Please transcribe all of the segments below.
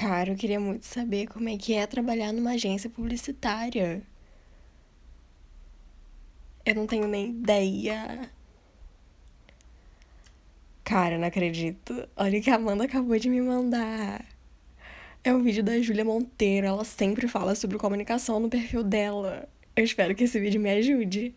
Cara, eu queria muito saber como é que é trabalhar numa agência publicitária. Eu não tenho nem ideia. Cara, não acredito. Olha o que a Amanda acabou de me mandar. É um vídeo da Júlia Monteiro. Ela sempre fala sobre comunicação no perfil dela. Eu espero que esse vídeo me ajude.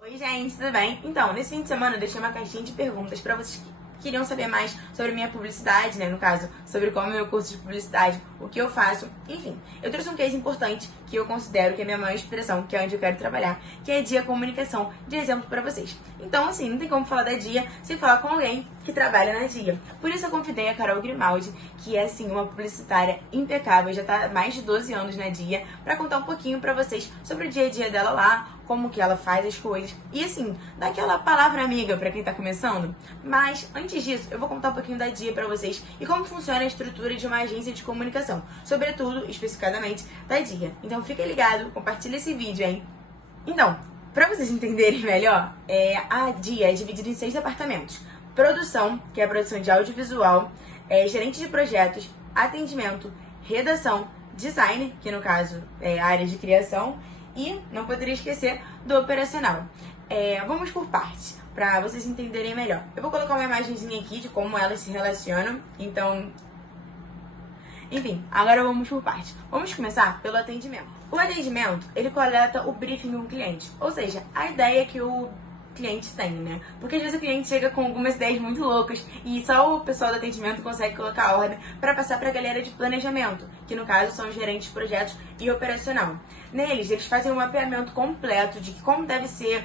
Oi, gente, tudo bem? Então, nesse fim de semana eu deixei uma caixinha de perguntas para vocês que queriam saber mais sobre minha publicidade, né? No caso, sobre como é o meu curso de publicidade, o que eu faço, enfim. Eu trouxe um case importante que eu considero que é a minha maior inspiração, que é onde eu quero trabalhar, que é a Dia Comunicação, de exemplo para vocês. Então, assim, não tem como falar da Dia sem falar com alguém que trabalha na Dia. Por isso eu convidei a Carol Grimaldi, que é, assim, uma publicitária impecável, já tá há mais de 12 anos na Dia, para contar um pouquinho para vocês sobre o dia a dia dela lá, como que ela faz as coisas e, assim, daquela palavra amiga para quem tá começando. Mas antes disso, eu vou contar um pouquinho da Dia para vocês e como funciona a estrutura de uma agência de comunicação, sobretudo, especificadamente, da Dia. Então fica ligado, compartilha esse vídeo, hein? Então, para vocês entenderem melhor, a Dia é dividida em 6 departamentos: produção, que é a produção de audiovisual, gerente de projetos, atendimento, redação, design, que no caso é a área de criação, e não poderia esquecer do operacional. Vamos por partes, para vocês entenderem melhor. Eu vou colocar uma imagenzinha aqui de como elas se relacionam, então... Enfim, agora vamos por partes. Vamos começar pelo atendimento. O atendimento, ele coleta o briefing do cliente, ou seja, a ideia que o cliente tem, né? Porque às vezes o cliente chega com algumas ideias muito loucas e só o pessoal do atendimento consegue colocar a ordem para passar para a galera de planejamento, que no caso são os gerentes de projetos e operacional. Neles, eles fazem um mapeamento completo de como deve ser,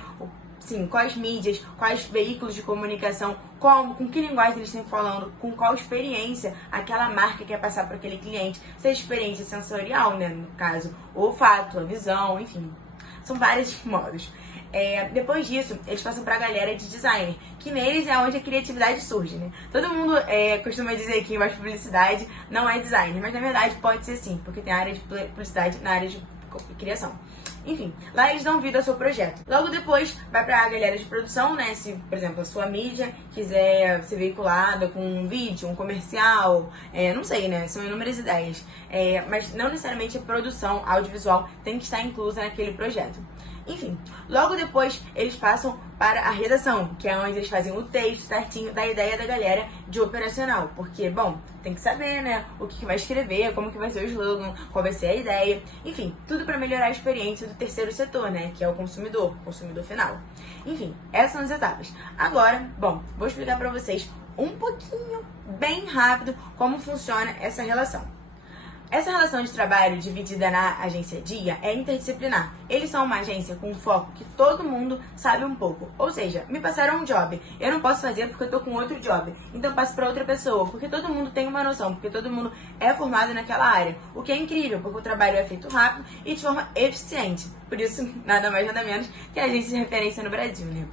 sim, quais mídias, quais veículos de comunicação, como, com que linguagem eles estão falando, com qual experiência aquela marca quer passar para aquele cliente, seja experiência sensorial, né, no caso, o olfato, a visão, enfim, são vários modos. Depois disso, eles passam pra galera de designer, que neles é onde a criatividade surge, né? Todo mundo costuma dizer que mais publicidade não é designer, mas na verdade pode ser sim, porque tem a área de publicidade na área de criação. Enfim, lá eles dão vida ao seu projeto. Logo depois, vai pra galera de produção, né? Se, por exemplo, a sua mídia quiser ser veiculada com um vídeo, um comercial, não sei, né? São inúmeras ideias. Mas não necessariamente a produção audiovisual tem que estar inclusa naquele projeto. Enfim, logo depois eles passam para a redação, que é onde eles fazem o texto certinho da ideia da galera de operacional. Porque, bom, tem que saber, né, o que vai escrever, como que vai ser o slogan, qual vai ser a ideia. Enfim, tudo para melhorar a experiência do terceiro setor, né, que é o consumidor final. Enfim, essas são as etapas. Agora, bom, vou explicar para vocês um pouquinho, bem rápido, como funciona essa relação. Essa relação de trabalho dividida na agência Dia é interdisciplinar. Eles são uma agência com um foco que todo mundo sabe um pouco. Ou seja, me passaram um job, eu não posso fazer porque eu tô com outro job. Então eu passo para outra pessoa, porque todo mundo tem uma noção, porque todo mundo é formado naquela área. O que é incrível, porque o trabalho é feito rápido e de forma eficiente. Por isso, nada mais nada menos que a agência de referência no Brasil, né?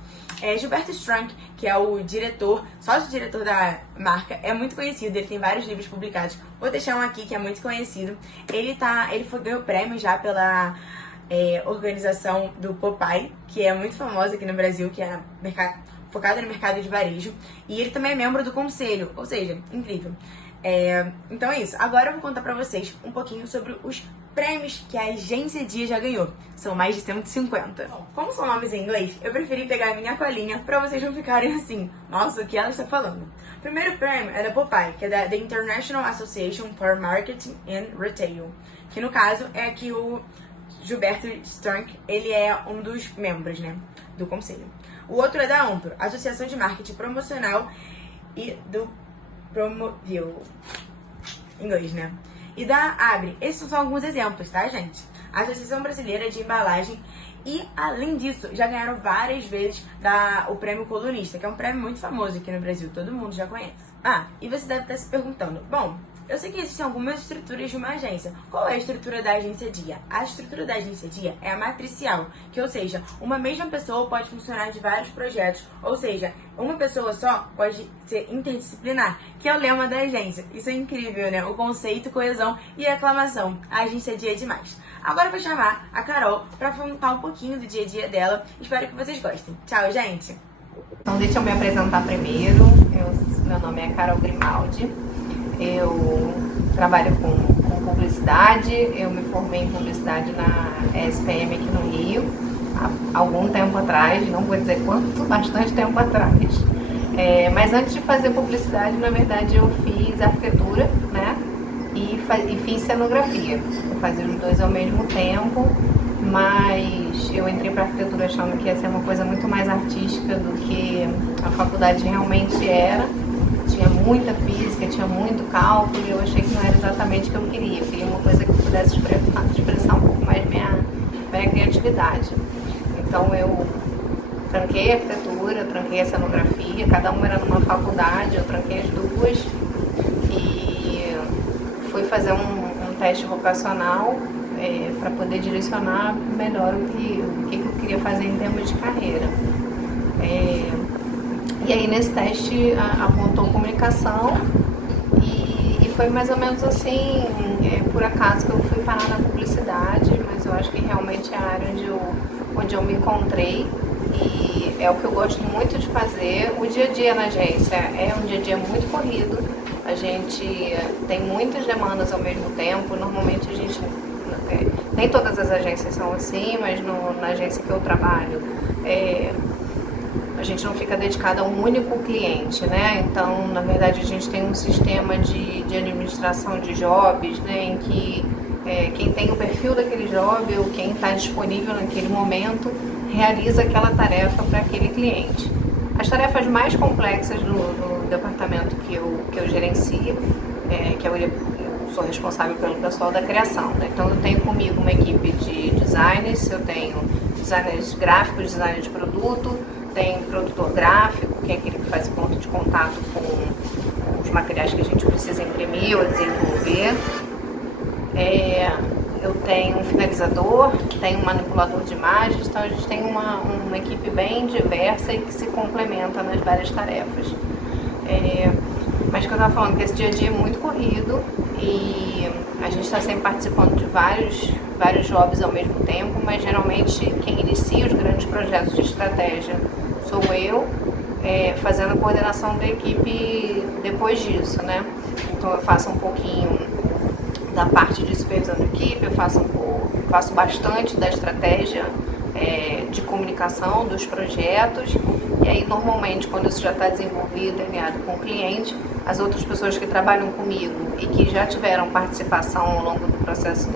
Gilberto Strunk, que é o diretor, sócio-diretor da marca, é muito conhecido, ele tem vários livros publicados. Vou deixar um aqui que é muito conhecido. Ele ganhou prêmio já pela organização do Popeye, que é muito famosa aqui no Brasil, que é focada no mercado de varejo. E ele também é membro do conselho, ou seja, incrível. Então é isso. Agora eu vou contar pra vocês um pouquinho sobre os prêmios que a agência Dia já ganhou. São mais de 150. Como são nomes em inglês, eu preferi pegar a minha colinha pra vocês não ficarem assim, nossa, o que ela está falando? O primeiro prêmio é da Popeye, que é da The International Association for Marketing and Retail, que no caso é que o Gilberto Strunk, ele é um dos membros, né, do conselho. O outro é da AMPRO, Associação de Marketing Promocional e do Promovil, inglês, né? E da Abre. Esses são alguns exemplos, tá, gente? A Associação Brasileira de Embalagem. E, além disso, já ganharam várias vezes o Prêmio Colunista, que é um prêmio muito famoso aqui no Brasil, todo mundo já conhece. E você deve estar se perguntando, bom, eu sei que existem algumas estruturas de uma agência. Qual é a estrutura da agência Dia? A estrutura da agência Dia é a matricial, que, ou seja, uma mesma pessoa pode funcionar de vários projetos, ou seja, uma pessoa só pode ser interdisciplinar, que é o lema da agência. Isso é incrível, né? O conceito, coesão e aclamação. A agência Dia é demais. Agora eu vou chamar a Carol para contar um pouquinho do dia a dia dela. Espero que vocês gostem. Tchau, gente! Então deixa eu me apresentar primeiro. Meu nome é Carol Grimaldi. Eu trabalho com publicidade, eu me formei em publicidade na SPM aqui no Rio, há algum tempo atrás, não vou dizer quanto, bastante tempo atrás. Mas antes de fazer publicidade, na verdade, eu fiz arquitetura, né? E fiz cenografia. Eu fazia os dois ao mesmo tempo, mas eu entrei para arquitetura achando que ia ser uma coisa muito mais artística do que a faculdade realmente era. Tinha muita física, tinha muito cálculo e eu achei que não era exatamente o que eu queria. Eu queria uma coisa que pudesse expressar um pouco mais minha criatividade. Então eu tranquei a arquitetura, tranquei a cenografia, cada uma era numa faculdade, eu tranquei as duas e fui fazer um teste vocacional para poder direcionar melhor o que eu queria fazer em termos de carreira. E aí nesse teste apontou comunicação e foi mais ou menos assim, por acaso que eu fui parar na publicidade, mas eu acho que realmente é a área onde eu me encontrei e é o que eu gosto muito de fazer. O dia a dia na agência é um dia a dia muito corrido, a gente tem muitas demandas ao mesmo tempo, normalmente a gente, nem todas as agências são assim, mas na agência que eu trabalho, a gente não fica dedicado a um único cliente, né? Então, na verdade, a gente tem um sistema de administração de jobs, né? Em que quem tem o perfil daquele job ou quem está disponível naquele momento realiza aquela tarefa para aquele cliente. As tarefas mais complexas do departamento que eu gerencio, que eu sou responsável pelo pessoal da criação, né? Então eu tenho comigo uma equipe de designers, eu tenho designers gráficos, designers de produto, tem produtor gráfico, que é aquele que faz ponto de contato com os materiais que a gente precisa imprimir ou desenvolver. Eu tenho um finalizador, tenho um manipulador de imagens, então a gente tem uma equipe bem diversa e que se complementa nas várias tarefas. Mas que eu estava falando que esse dia a dia é muito corrido e a gente está sempre participando de vários jobs ao mesmo tempo, mas geralmente quem inicia os grandes projetos de estratégia sou eu, fazendo a coordenação da equipe depois disso, né? Então eu faço um pouquinho da parte de supervisão de equipe, eu faço bastante da estratégia de comunicação dos projetos, e aí normalmente quando isso já está desenvolvido, alinhado com o cliente, as outras pessoas que trabalham comigo e que já tiveram participação ao longo do processo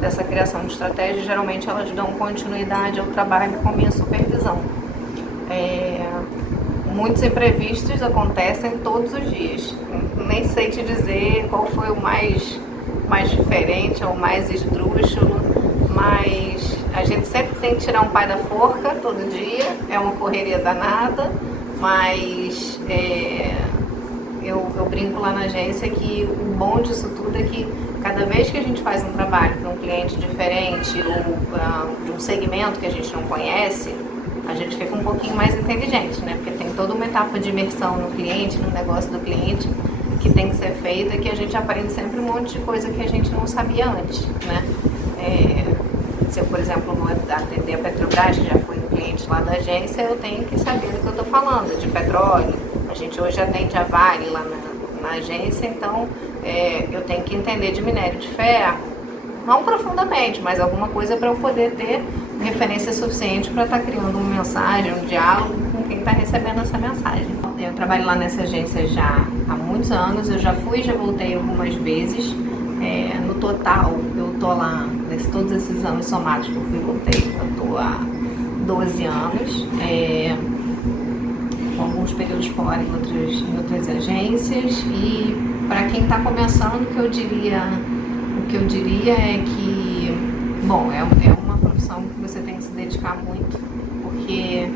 dessa criação de estratégia, geralmente elas dão continuidade ao trabalho com a minha supervisão. Muitos imprevistos acontecem todos os dias, nem sei te dizer qual foi o mais diferente ou mais esdrúxulo, mas a gente sempre tem que tirar um pai da forca todo dia, é uma correria danada, mas eu brinco lá na agência que o bom disso tudo é que cada vez que a gente faz um trabalho para um cliente diferente ou de um segmento que a gente não conhece, a gente fica um pouquinho mais inteligente, né? Porque tem toda uma etapa de imersão no cliente, no negócio do cliente, que tem que ser feita, que a gente aprende sempre um monte de coisa que a gente não sabia antes, né? Se eu, por exemplo, vou atender a Petrobras, que já fui um cliente lá da agência, eu tenho que saber do que eu estou falando, de petróleo. A gente hoje atende a Vale lá na agência, então eu tenho que entender de minério de ferro, não profundamente, mas alguma coisa para eu poder ter referência suficiente para estar criando uma mensagem, um diálogo com quem está recebendo essa mensagem. Eu trabalho lá nessa agência já há muitos anos, eu já fui e já voltei algumas vezes. No total, eu tô lá, todos esses anos somados que eu fui e voltei, eu tô há 12 anos, com alguns períodos fora em outras agências. E para quem está começando, o que eu diria é que, bom, é uma profissão que você tem que se dedicar muito, porque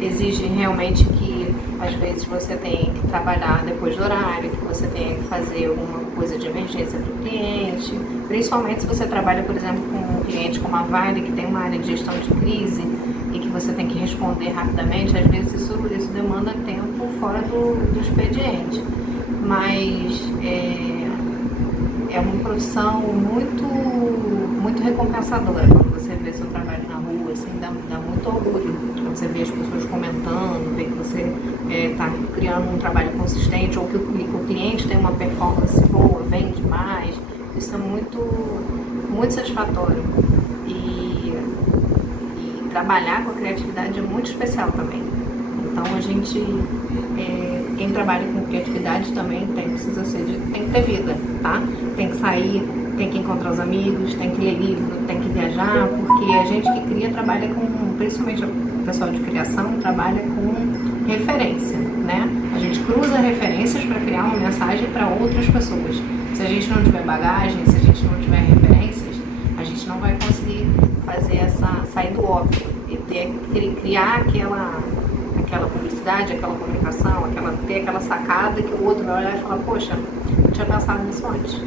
exige realmente que às vezes você tem que trabalhar depois do horário, que você tem que fazer alguma coisa de emergência para o cliente, principalmente se você trabalha, por exemplo, com um cliente como a Vale, que tem uma área de gestão de crise e que você tem que responder rapidamente. Às vezes isso demanda tempo fora do expediente, mas é uma profissão muito recompensadora. Quando você vê seu trabalho na rua, assim, dá muito orgulho. Quando você vê as pessoas comentando, vê que você você está criando um trabalho consistente ou que o cliente tem uma performance boa, vende mais. Isso é muito, muito satisfatório. E trabalhar com a criatividade é muito especial também. Então a gente, quem trabalha com criatividade também tem que ter vida, tá? Tem que sair, tem que encontrar os amigos, tem que ler livro, tem que viajar, porque a gente que cria trabalha com, principalmente o pessoal de criação, trabalha com referência, né? A gente cruza referências para criar uma mensagem para outras pessoas. Se a gente não tiver bagagem, se a gente não tiver referências, a gente não vai conseguir fazer sair do óbvio e criar aquela publicidade, aquela comunicação, ter aquela sacada que o outro vai olhar e falar, poxa, não tinha pensado nisso antes.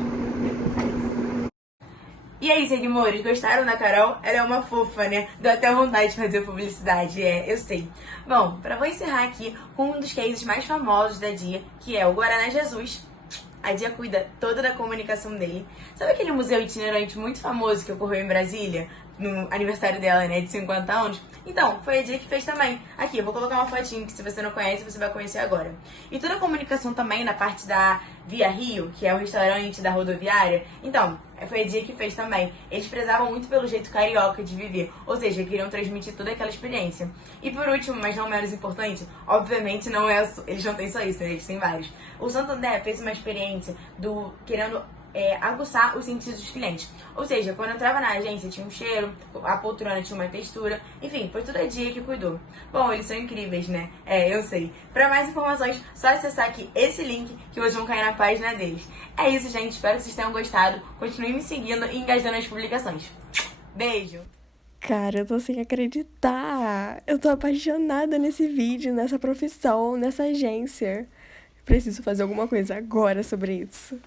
E aí, seguidores, gostaram da Carol? Ela é uma fofa, né? Deu até vontade de fazer publicidade, eu sei. Bom, vou encerrar aqui com um dos cases mais famosos da Dia, que é o Guaraná Jesus. A Dia cuida toda da comunicação dele. Sabe aquele museu itinerante muito famoso que ocorreu em Brasília? No aniversário dela, né, de 50 anos? Então, foi a Dia que fez também. Aqui, eu vou colocar uma fotinho que se você não conhece, você vai conhecer agora. E toda a comunicação também na parte da Via Rio, que é o restaurante da rodoviária. Então, foi a Dia que fez também. Eles prezavam muito pelo jeito carioca de viver, ou seja, queriam transmitir toda aquela experiência. E por último, mas não menos importante, obviamente eles não têm só isso, né? Eles têm vários. O Santander fez uma experiência querendo aguçar os sentidos dos clientes. Ou seja, quando eu entrava na agência tinha um cheiro, a poltrona tinha uma textura, enfim, foi toda a Dia que cuidou. Bom, eles são incríveis, né? Eu sei. Para mais informações, só acessar aqui esse link que vocês vão cair na página deles. É isso, gente. Espero que vocês tenham gostado. Continue me seguindo e engajando nas publicações. Beijo! Cara, eu tô sem acreditar. Eu tô apaixonada nesse vídeo, nessa profissão, nessa agência. Preciso fazer alguma coisa agora sobre isso.